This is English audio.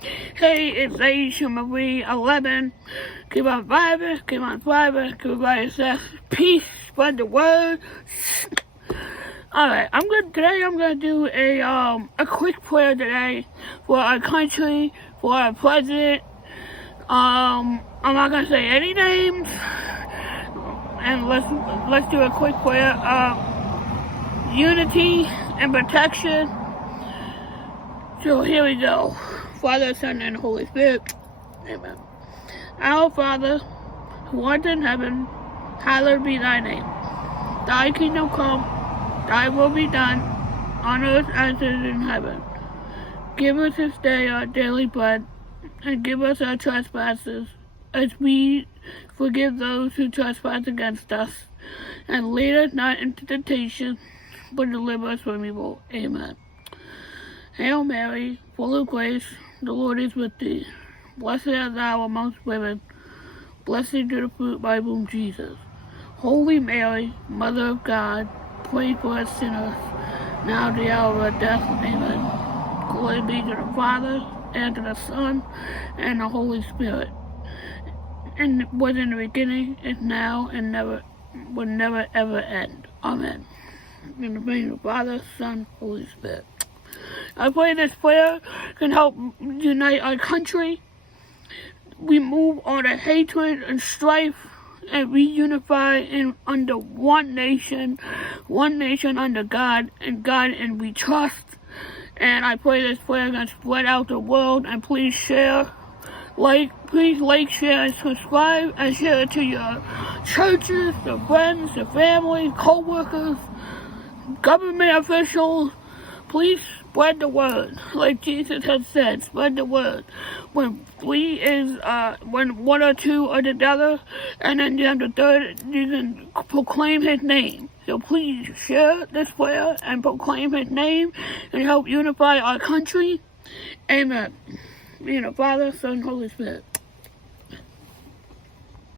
Hey, it's HMV 11. Keep on vibing, keep on vibing, keep on success. Peace, spread the word. Alright, today I'm gonna do a quick prayer today for our country, for our president. I'm not gonna say any names, and let's do a quick prayer of unity and protection. So here we go. Father, Son, and Holy Spirit. Amen. Our Father, who art in heaven, hallowed be thy name. Thy kingdom come, thy will be done, on earth as it is in heaven. Give us this day our daily bread, and give us our trespasses, as we forgive those who trespass against us. And lead us not into temptation, but deliver us from evil. Amen. Hail Mary, full of grace, the Lord is with thee. Blessed art thou amongst women. Blessed is the fruit of thy womb, Jesus. Holy Mary, Mother of God, pray for us sinners, now at the hour of our death. Amen. Glory be to the Father, and to the Son, and the Holy Spirit. And it was in the beginning, is now, and will never ever end. Amen. In the name of the Father, Son, Holy Spirit. I pray this prayer can help unite our country, remove all the hatred and strife, and reunify under one nation under God, and we trust. And I pray this prayer can spread out the world, and please share, please like, share, and subscribe, and share it to your churches, your friends, your family, co-workers, government officials. Please spread the word, like Jesus has said. Spread the word. When one or two are together, and then the third, you can proclaim His name. So please share this prayer and proclaim His name, and help unify our country. Amen. In the Father, Son, Holy Spirit.